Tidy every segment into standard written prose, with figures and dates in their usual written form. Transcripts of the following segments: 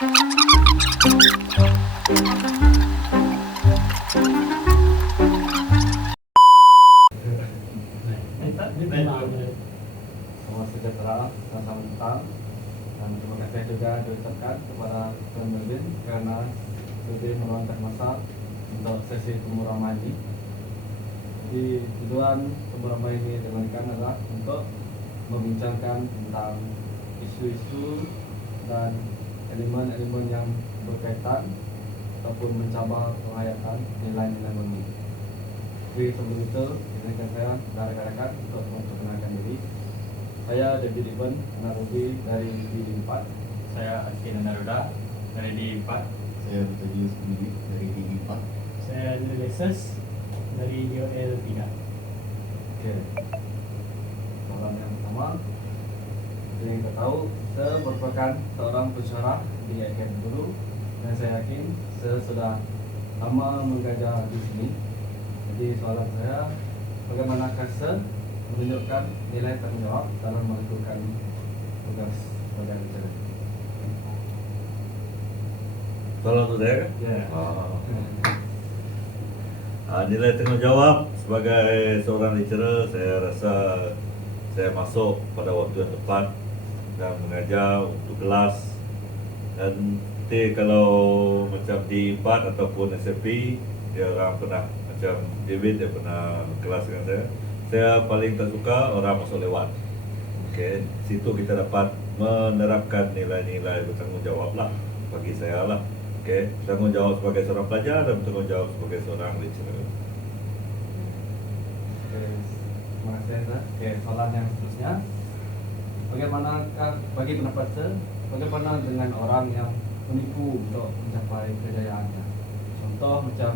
Semua sejahtera dan selamat datang, dan terima kasih juga diucapkan kepada Tuan Melvin karena sudah meluangkan masa untuk sesi Tumurama ini. Jadi tujuan Tumurama ini dilakukan adalah untuk membincangkan tentang isu-isu dan elemen-elemen yang berkaitan ataupun mencabar penghayatan nilai-nilai murni. Jadi sebelum itu, izinkan saya dari rekan-rekan untuk memperkenalkan diri. Saya David Ivan Narubi dari D4. Saya Akin Naruda dari D4. Saya Bertaji sendiri dari D4. Saya Julius dari DOL 3. Oke. Soalan yang pertama, yang kita tahu, saya merupakan seorang pensyarah di IKN dulu, dan saya yakin saya sudah lama mengajar di sini. Jadi soalan saya, bagaimanakah saya menunjukkan nilai tanggung jawab dalam melakukan tugas sebagai lecturer? Kalau untuk saya kan? Ya. Nilai tanggung jawab sebagai seorang lecturer, saya rasa saya masuk pada waktu yang tepat dan mengajar untuk kelas. Dan nanti kalau macam di 4 ataupun SMP, dia orang pernah macam David, dia pernah kelas dengan saya. Saya paling tak suka orang masuk lewat. Okay, situ kita dapat menerapkan nilai-nilai bertanggung jawab lah bagi saya lah. Okay, bertanggung jawab sebagai seorang pelajar dan bertanggung jawab sebagai seorang lecturer. Oke, terima kasih Zah. Oke, soalan yang seterusnya, bagaimanakah bagi pendapat saya, bagaimana dengan orang yang menipu untuk mencapai kejayaannya? Contoh macam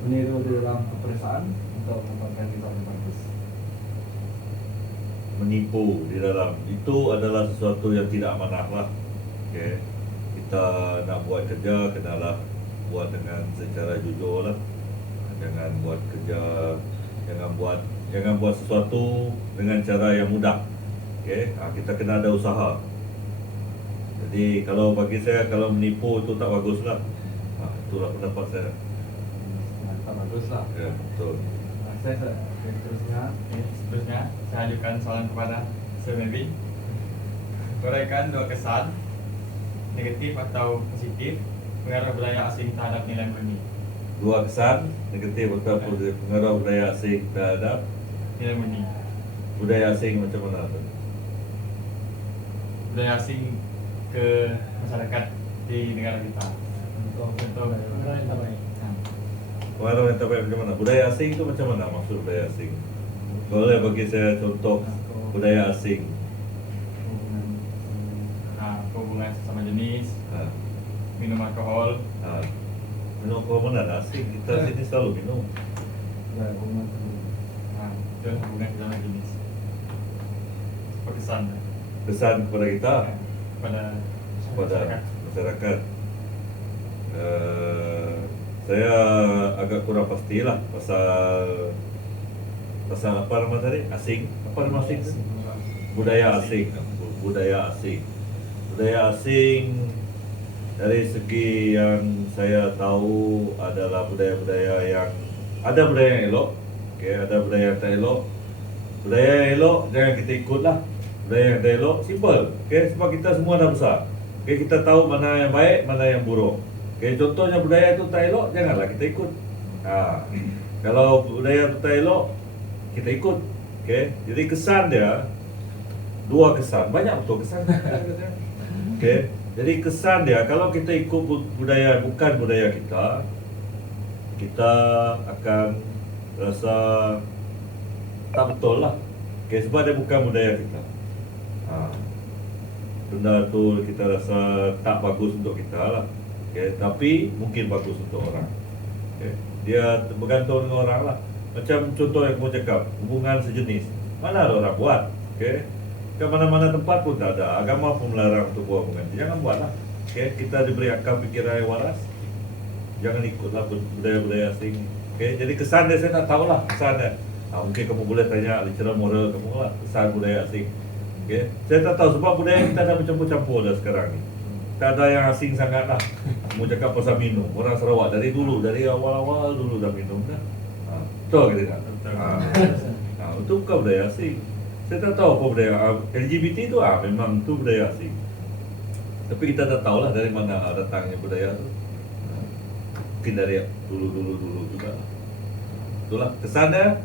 meniru di dalam peperiksaan untuk mendapatkan result yang bagus. Menipu di dalam itu adalah sesuatu yang tidak amanah lah. Okay. Kita nak buat kerja, kenalah buat dengan secara jujur lah. Jangan buat kerja, jangan buat sesuatu dengan cara yang mudah. Okay. Kita kena ada usaha. Jadi kalau bagi saya, kalau menipu itu tak bagus lah. Itulah pendapat saya. Tak bagus lah. Ya, betul. Terima kasih Zah. Oke, Seterusnya, saya ajukan soalan kepada Sir Melvin. Uraikan dua kesan, negatif atau positif, pengaruh budaya asing terhadap nilai murni. Dua kesan negatif atau positif pengaruh budaya asing terhadap Nilai murni. budaya asing macam mana tu? Budaya asing ke masyarakat di negara kita. Contoh Orang yang terbaik. Pengaruh yang terbaik macam mana? Budaya asing itu macam mana maksud budaya asing? Boleh bagi saya contoh budaya asing. Hubungan sesama jenis, Ha, minum alkohol, ha. Minum alkohol mana ada asing? Kita sini selalu minum. Ya, hubungan dan hubungan sesama jenis. Pesan Pesan kepada kita, kepada kepada masyarakat. Saya agak kurang pastilah pasal apa nama tadi? Asing. Apa nama asing? tu? Budaya asing. Budaya asing. Budaya asing dari segi yang saya tahu adalah budaya-budaya yang ada budaya yang elok, okay, ada budaya yang tak elok. Budaya yang elok jangan kita ikutlah. Budaya yang tak elok simple, okay, sebab kita semua dah besar. Okay, kita tahu mana yang baik, mana yang buruk. Okay, contohnya budaya itu tak elok, janganlah kita ikut. Kalau budaya itu tak elok, kita ikut. Okay, jadi kesan dia dua kesan, banyak betul kesan. Okay, jadi kesan dia kalau kita ikut budaya bukan budaya kita, kita akan rasa tak betul lah. Okay, sebab dia bukan budaya kita. Benda tu kita rasa tak bagus untuk kita lah. Okay, tapi mungkin bagus untuk orang. Okay, dia bergantung dengan orang lah. Macam contoh yang aku cakap, hubungan sejenis, mana ada orang buat. Okay, ke mana-mana tempat pun tak ada. Agama pun melarang untuk buat hubungan. Jangan buat lah. Okay, kita diberi akal fikiran yang waras. Jangan ikutlah budaya-budaya asing. Okay, jadi kesan dia saya tak tahulah kesan dia. Mungkin kamu boleh tanya lecturer moral kamu lah kesan budaya asing. Okay, saya tak tahu sebab budaya kita dah bercampur-campur dah sekarang ni. tak ada yang asing sangat lah. Mau cakap pasal minum, orang Sarawak dari dulu, dari awal-awal dulu dah minum dah. Betul ke tidak? Betul. Itu bukan budaya asing. Saya tak tahu apa budaya LGBT itu memang itu budaya asing. Tapi kita dah tahu lah dari mana datangnya budaya itu. Mungkin dari dulu juga. Itulah kesannya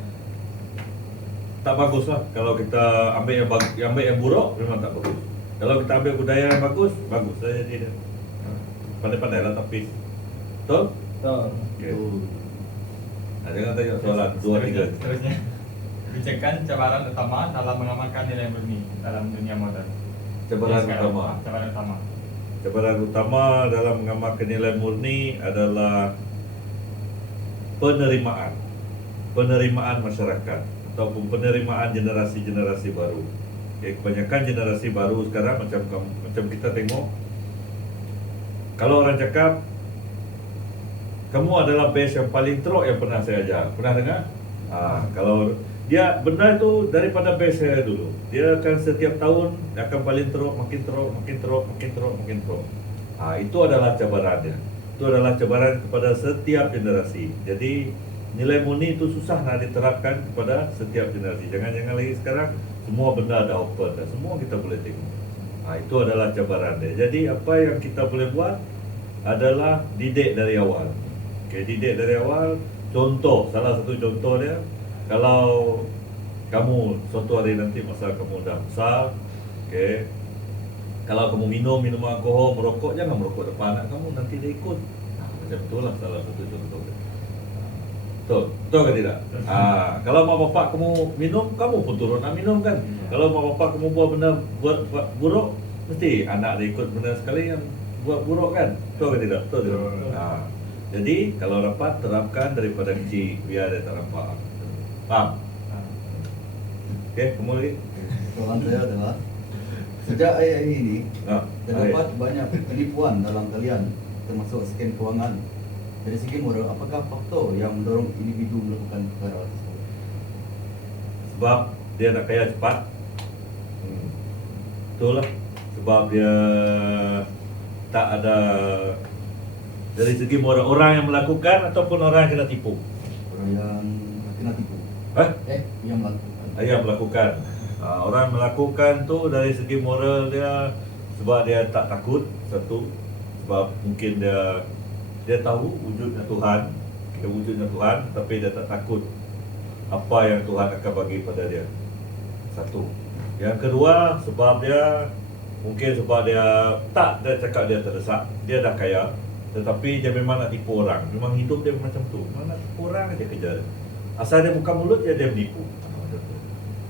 tak bagus lah kalau kita ambil yang buruk memang tak bagus. Kalau kita ambil budaya yang bagus saja dia. Pandai-pandai lah tapi. Betul? Betul. Okay. Jangan tanya soalan 2-3. Seterusnya, bincangkan cabaran utama dalam mengamalkan nilai murni dalam dunia modern. Cabaran Sekarang, utama. Cabaran utama. Cabaran utama dalam mengamalkan nilai murni adalah penerimaan masyarakat ataupun penerimaan generasi-generasi baru. Okay, kebanyakan generasi baru sekarang macam kita tengok, kalau orang cakap kamu adalah batch yang paling teruk yang pernah saya ajar, pernah dengar? Kalau dia benda itu daripada batch saya dulu, dia akan setiap tahun dia akan paling teruk, makin teruk. Itu adalah cabarannya. Itu adalah cabaran kepada setiap generasi. Jadi nilai murni itu susah nak diterapkan kepada setiap generasi. Jangan lagi sekarang semua benda ada open dan semua kita boleh tengok. Itu adalah cabaran dia. Jadi apa yang kita boleh buat adalah didik dari awal. Didik dari awal. Contoh, salah satu contoh dia, kalau kamu suatu hari nanti masa kamu dah besar, kalau kamu minum alkohol, merokok, jangan merokok depan anak kamu, nanti dia ikut. Macam itulah salah satu contoh dia. Betul ke tidak? Kalau mak bapak kamu minum, kamu pun turun nak minum kan? Kalau mak bapak kamu buat benda buruk, mesti anak dia ikut benda sekali yang buat buruk kan? Betul ke tidak? Betul tidak? Jadi kalau dapat terapkan daripada kecil biar dia tak nampak. Faham? Kamu lagi? Soalan saya adalah, sejak hari ini terdapat banyak penipuan dalam talian, termasuk sken kewangan. Dari segi moral, apakah faktor yang mendorong individu melakukan perkara tersebut? Sebab dia nak kaya cepat. Betul lah. Sebab dia tak ada dari segi moral, orang yang melakukan ataupun orang yang kena tipu. Orang yang kena tipu. Yang melakukan. Yang melakukan. Orang melakukan tu dari segi moral dia sebab dia tak takut, satu. Sebab mungkin dia tahu wujudnya Tuhan, tapi dia tak takut apa yang Tuhan akan bagi pada dia. Satu. Yang kedua, sebab dia cakap dia terdesak, dia dah kaya, tetapi dia memang nak tipu orang. Memang hidup dia macam tu. Memang nak tipu orang aja kejar. Asal dia buka mulut dia menipu.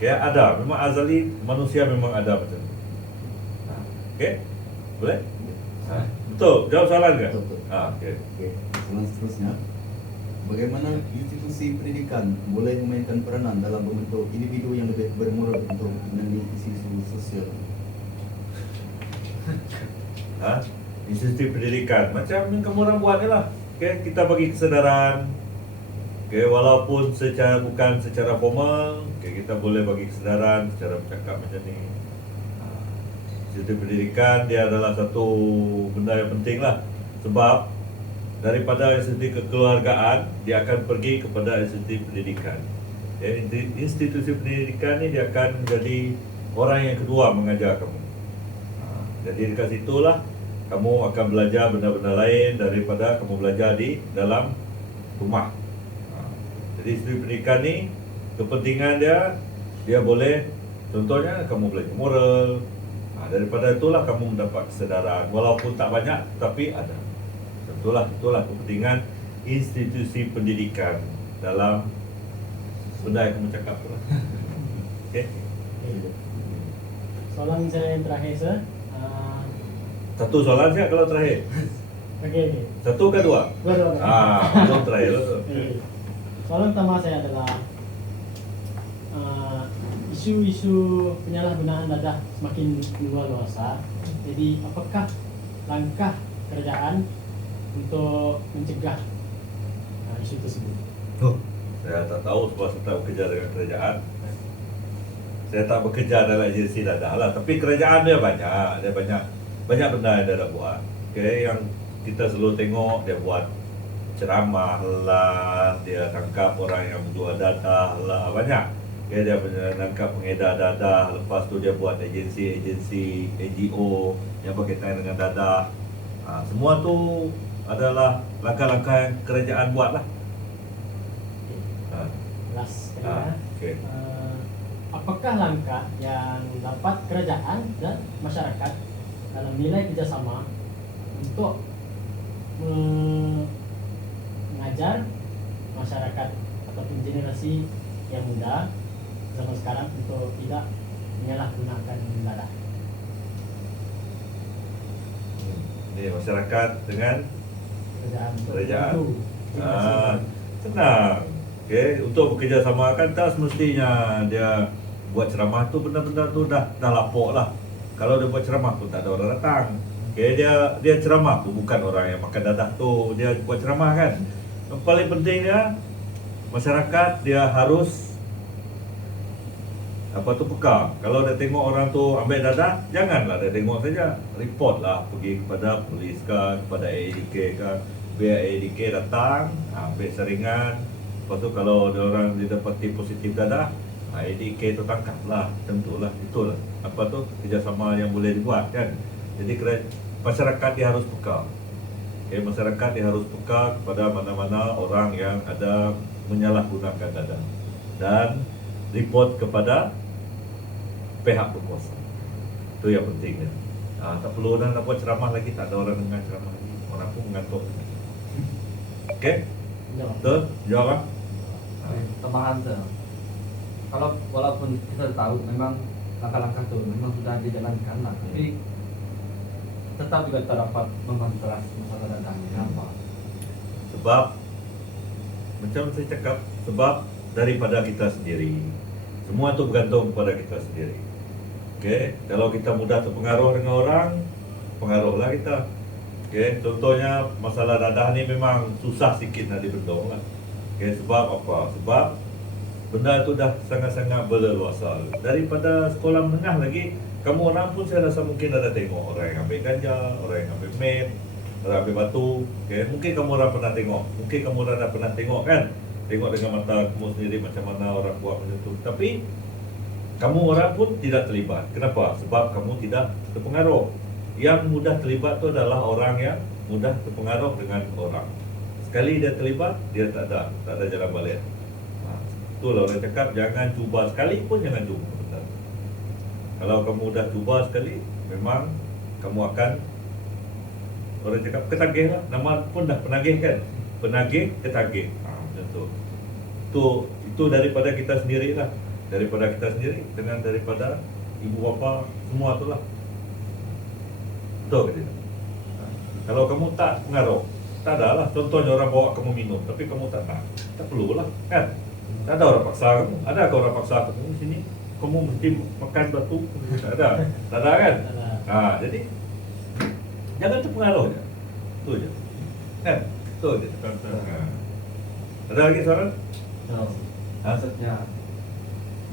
Ada, memang azali manusia memang ada macam tu. Boleh? Betul, jawab soalan ke? Betul. Soalan seterusnya, bagaimana institusi pendidikan boleh memainkan peranan dalam membentuk individu yang lebih bermoral untuk menangani isu-isu sosial? Institusi pendidikan macam yang kamu orang buat ni lah. Kita bagi kesedaran. Walaupun bukan secara formal, kita boleh bagi kesedaran secara bercakap macam ni. Institusi pendidikan dia adalah satu benda yang penting lah. Sebab daripada institusi kekeluargaan, dia akan pergi kepada institusi pendidikan. Institusi pendidikan ni dia akan menjadi orang yang kedua mengajar kamu. Jadi dekat situlah kamu akan belajar benda-benda lain daripada kamu belajar di dalam rumah. Jadi institusi pendidikan ni kepentingan dia boleh, contohnya kamu belajar moral. Daripada itulah kamu mendapat kesedaran, walaupun tak banyak tapi ada. Itulah kepentingan institusi pendidikan dalam benda yang kamu cakap tu lah. Soalan saya yang terakhir, sir. Satu soalan saya kalau terakhir. Okey. Satu ke dua? Dua. Belum terakhir lah. Soalan pertama saya adalah isu-isu penyalahgunaan dadah semakin luar luasa. Jadi apakah langkah kerajaan untuk mencegah isu tersebut? Saya tak tahu sebab saya tak bekerja dengan kerajaan. Saya tak bekerja dalam agensi dadah lah. Tapi kerajaan dia banyak banyak benda yang dia dah buat. Okay, yang kita selalu tengok dia buat ceramah lah, dia tangkap orang yang menjual dadah lah, banyak. Okay, dia menangkap pengedar dadah, lepas tu dia buat agensi-agensi NGO yang berkaitan dengan dadah. Semua tu adalah langkah-langkah yang kerajaan buat lah. Last Okay. apakah langkah yang dapat kerajaan dan masyarakat dalam nilai kerjasama untuk mengajar masyarakat ataupun generasi yang muda zaman sekarang untuk tidak menyalahgunakan dadah? Ini masyarakat dengan Kerajaan untuk Kerajaan. membantu generasi Senang. Okay, untuk bekerja sama kan tak semestinya dia buat ceramah tu benda-benda tu dah lapuk lah. Kalau dia buat ceramah pun tak ada orang datang. Okay, dia ceramah pun bukan orang yang makan dadah tu, dia buat ceramah kan. Yang paling pentingnya masyarakat dia harus peka. Kalau dia tengok orang tu ambil dadah, janganlah dia tengok saja. Report lah, pergi kepada polis ke, kepada AEDK ke. Biar AEDK datang, ambil saringan. Lepas tu kalau ada orang dia dapati positif dadah, AEDK tu tangkap lah. Tentulah, itulah kerjasama yang boleh dibuat kan. Jadi masyarakat dia harus peka. Okay, masyarakat dia harus peka kepada mana-mana orang yang ada menyalahgunakan dadah. Dan report kepada pihak berkuasa. Itu yang pentingnya. Tak perlu nak buat ceramah lagi, tak ada orang dengar ceramah lagi. Orang pun mengantuk. Okay? Jawab. Betul? Jawab lah. Tambahan saya, kalau walaupun kita tahu memang langkah-langkah itu memang sudah dijalankan lah, tapi tetap juga terdapat memperkeras masalah dadah. Kenapa? Sebab macam saya cakap, sebab daripada kita sendiri. Semua itu bergantung kepada kita sendiri. Okay? Kalau kita mudah terpengaruh dengan orang, pengaruhlah kita. Okay? Contohnya masalah dadah ni memang susah sikit nak dibendung lah. Okay? Sebab apa? Sebab benda itu dah sangat-sangat berleluasa. Daripada sekolah menengah lagi, kamu orang pun saya rasa mungkin ada tengok orang yang ambil ganja, orang yang ambil map, orang ambil batu. Okay? Mungkin kamu orang pernah tengok. Mungkin kamu orang dah pernah tengok kan? Tengok dengan mata kamu sendiri macam mana orang buat macam tu. Tapi kamu orang pun tidak terlibat. Kenapa? Sebab kamu tidak terpengaruh. Yang mudah terlibat tu adalah orang yang mudah terpengaruh dengan orang. Sekali dia terlibat, dia tak ada jalan balik. Itulah orang cakap, jangan cuba sekali pun jangan cuba. Betul. Kalau kamu dah cuba sekali, memang kamu akan, orang cakap ketagih lah. Nama pun dah penagih kan. Penagih, ketagih. Macam tu. Itu daripada kita sendiri lah. Daripada kita sendiri dengan daripada ibu bapa, semua tu lah. Betul ke tidak? Kalau kamu tak pengaruh, tak ada lah. Contohnya orang bawa kamu minum, tapi kamu tak nak, tak perlulah kan. Tak ada orang paksa kamu. Ada ke orang paksa kamu di sini? Kamu mesti makan batu? Tak ada. Tak ada kan? Jadi jangan terpengaruh je. Itu je. Kan? Itu je. Ada lagi soalan? Maksudnya,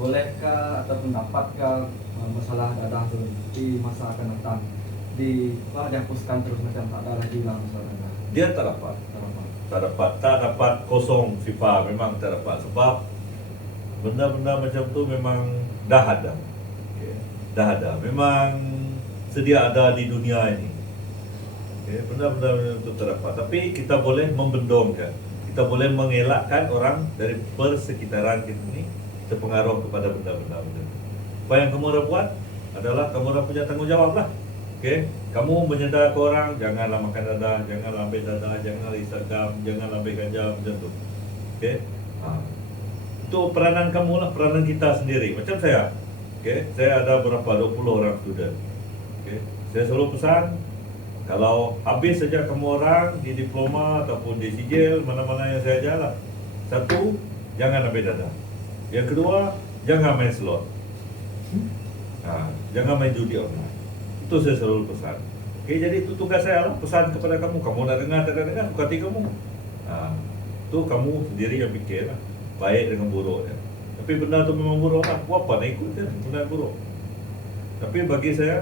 bolehkah ataupun dapatkah masalah dadah itu di masa akan datang dihapuskan terus macam tak ada lagi lah masalah dadah? Dia tak dapat. Tak dapat kosong FIFA, memang tak dapat. Sebab benda-benda macam tu memang dah ada. Okay. Dah ada. Memang sedia ada di dunia ini. Okay. Benda-benda macam tu tak dapat. Tapi kita boleh membendungkan. Kita boleh mengelakkan orang dari persekitaran kita ni terpengaruh kepada benda-benda macam tu. Apa yang kamu orang buat adalah kamu orang punya tanggungjawab lah. Okay? Kamu menyedar ke orang, janganlah makan dadah, janganlah ambil dadah, janganlah isap gam, janganlah ambil ganja macam tu. Okay? Itu peranan kamu lah, peranan kita sendiri. Macam saya. Okay? Saya ada berapa 20 orang student. Okay? Saya selalu pesan, kalau habis saja kamu orang di diploma ataupun di sijil, mana-mana yang saya ajar lah. Satu, jangan ambil dadah. Yang kedua, jangan main slot. Jangan main judi online. Itu saya selalu pesan. Okay, jadi itu tugas saya lah, pesan kepada kamu. Kamu nak dengar, tak nak dengar, suka hati kamu. Itu kamu sendiri yang fikir lah. Baik dengan buruk ya. Tapi benda tu memang buruk lah. Buat apa nak ikut je, benda buruk. Tapi bagi saya,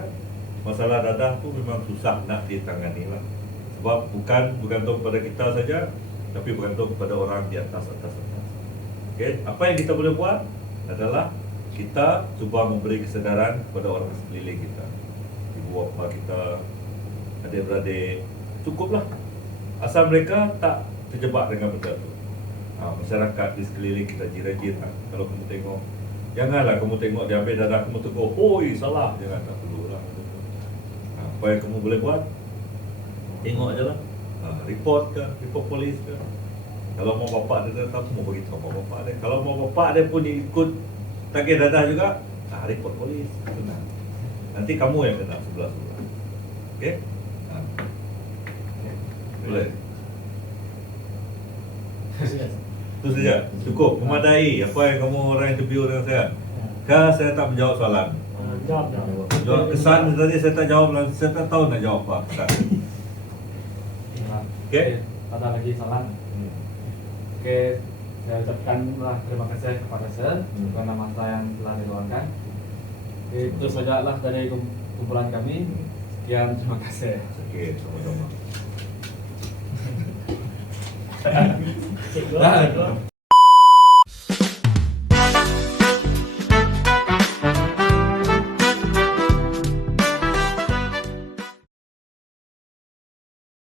masalah dadah tu memang susah nak ditangani lah. Sebab bukan bergantung pada kita saja, tapi bergantung pada orang di atas. Okay? Apa yang kita boleh buat adalah kita cuba memberi kesedaran kepada orang sekeliling kita, ibu bapa kita, adik-beradik, cukuplah. Asal mereka tak terjebak dengan benda tu. Masyarakat di sekeliling kita, jiran-jiran, kalau kamu tengok, janganlah kamu tengok dia ambil dadah, kamu tegur, hoi salah, jangan, tak perlu lah. Apa yang kamu boleh buat, tengok je lah. Report polis ke. Kalau mau bapak dia datang, kamu beritahu mau bapak dia. Kalau mau bapak dia pun ikut tagih dadah juga, report polis. Senang. Nanti kamu yang kena sebelah-sebelah. Okey? Boleh. Itu saja. Cukup, memadai. Apa yang kamu orang interview dengan saya? Kah saya tak menjawab soalan. Jawab kesan tadi saya tak jawab, saya tak tahu nak jawab apa kesan. Okey. Ada lagi saran. Oke, saya ucapkanlah terima kasih kepada Sir karena masa yang telah diluangkan. Itu saja lah dari kumpulan kami. Sekian, terima kasih. Okey, sama-sama. Cik,